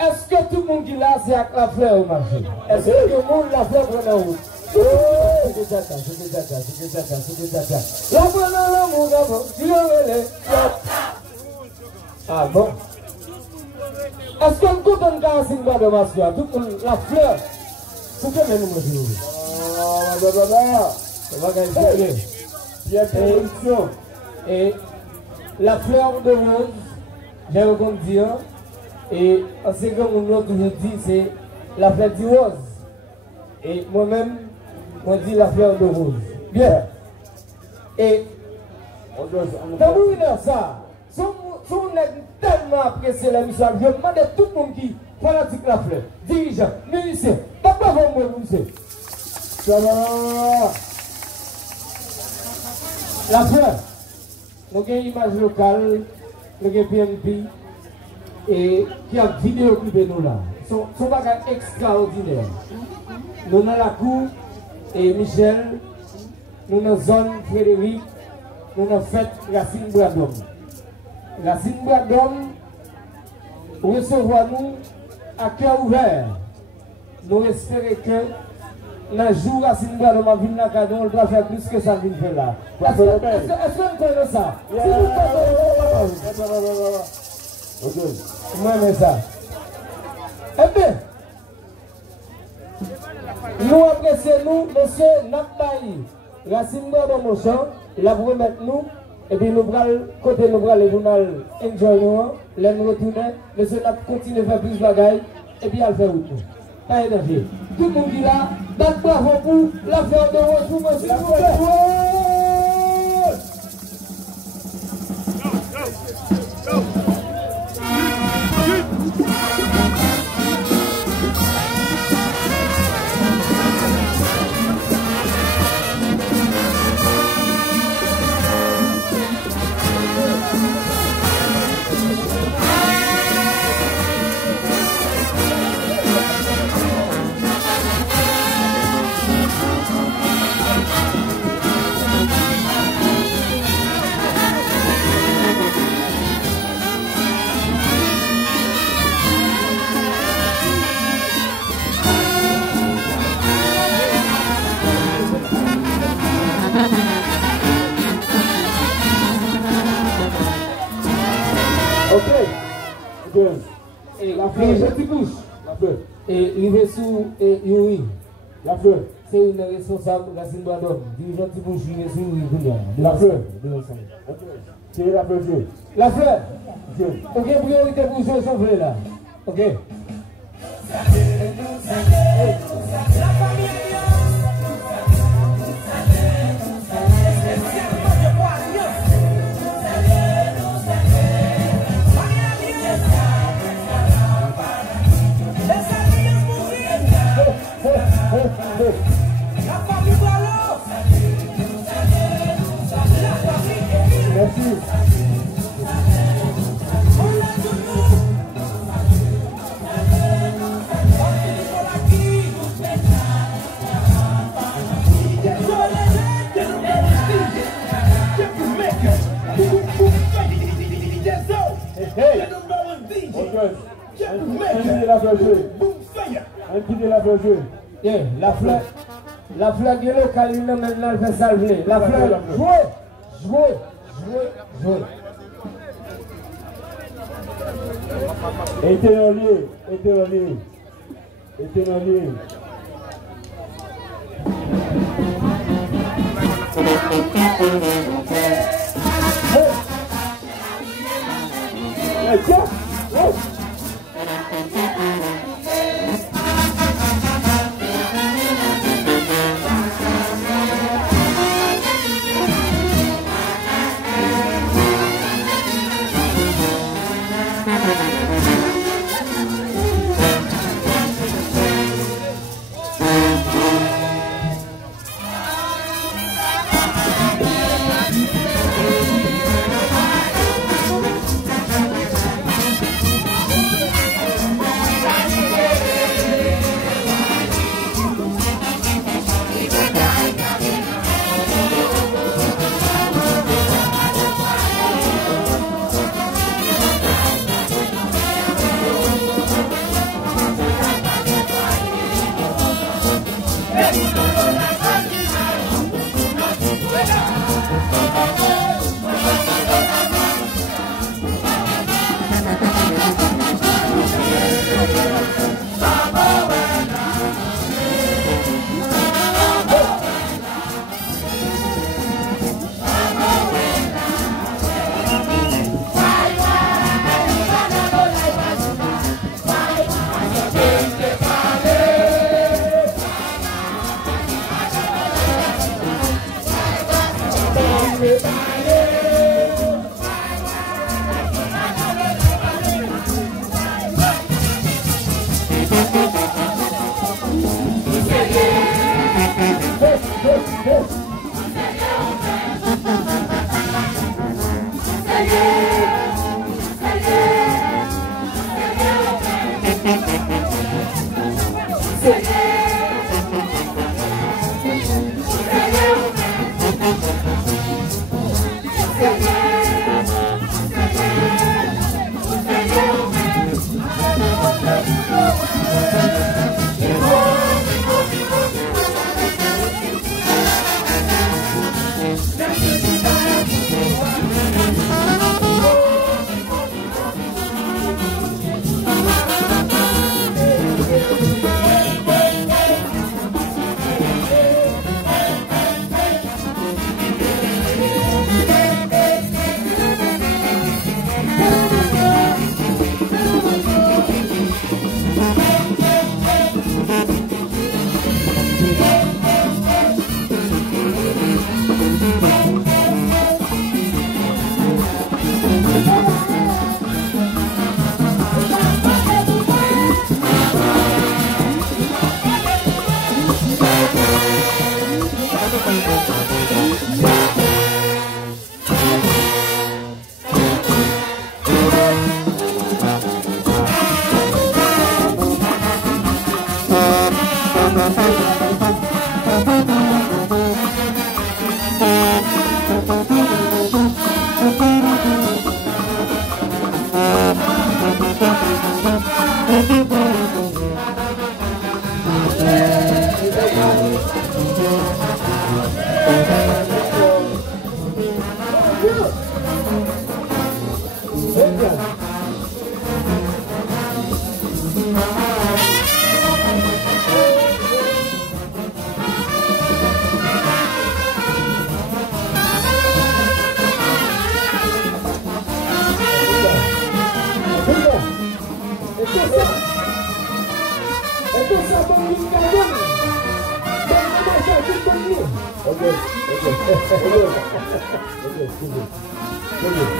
Est-ce que tout le monde qui l'a, c'est avec la fleur au marché? Est-ce que tout le monde la fleur prend la route? C'est ça. La fleur dans l'amour d'abord, tu le ah bon? Est-ce qu'on compte un gars si on va de tout la fleur? C'est que nous nous et la fleur de rose, j'ai entendu dire, et en ce que mon autre toujours dit, c'est la fleur du rose. Et moi-même, on dit la fleur de rose. Bien. Et quand vous venez ça, si on est tellement apprécié la mission, je demande à tout le monde qui fanatique la fleur, dirigeant, musicien, papa va moi musicien. Ça va. La fleur, nous avons une image locale, nous avons PNP, et qui a vidéo clipé nous là. Son bagage extraordinaire. Nous avons la cour et Michel, nous avons zone Frédéric, nous avons fait Racine Bradom. Racine Bradom recevoir nous à cœur ouvert. nous espérons que dans le jour où Racine Bois vient dans le cadre, on doit faire plus que ça vient faire là. Est-ce qu'on connaît ça? Moi, mais ça. Eh bien, nous apprécions, nous, monsieur Napbaï, Racine Bois dans mon champ, la promettre nous, et puis nous prenons côté nous prenons le journal Enjoy nous, nous retourner, monsieur Nap continue à faire plus de bagailles, et puis à le faire route. Pas énergie. Tout le monde qui là, batte bravo pour l'affaire de retour, monsieur. Et la fleur, la fleur. Et rivé sous Yuri. La fleur. C'est une responsable, Racine Bois-d'Homme. Dirigeant de bouche, rivé sous Yuri. La fleur. C'est la fleur. La fleur. Ok, priorité pour jouer son là. Ok. Merci. La fleur de local, maintenant, elle fait salver. La fleur, jouez. Éternelier.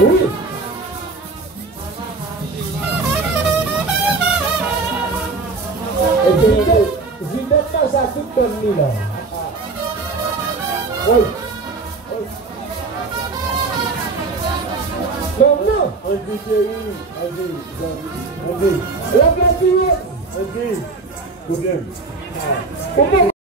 Oui. Zinette pas ça tout comme là. Oui. Non, non. On dit chérie, on dit. La platine. On dit. Problème.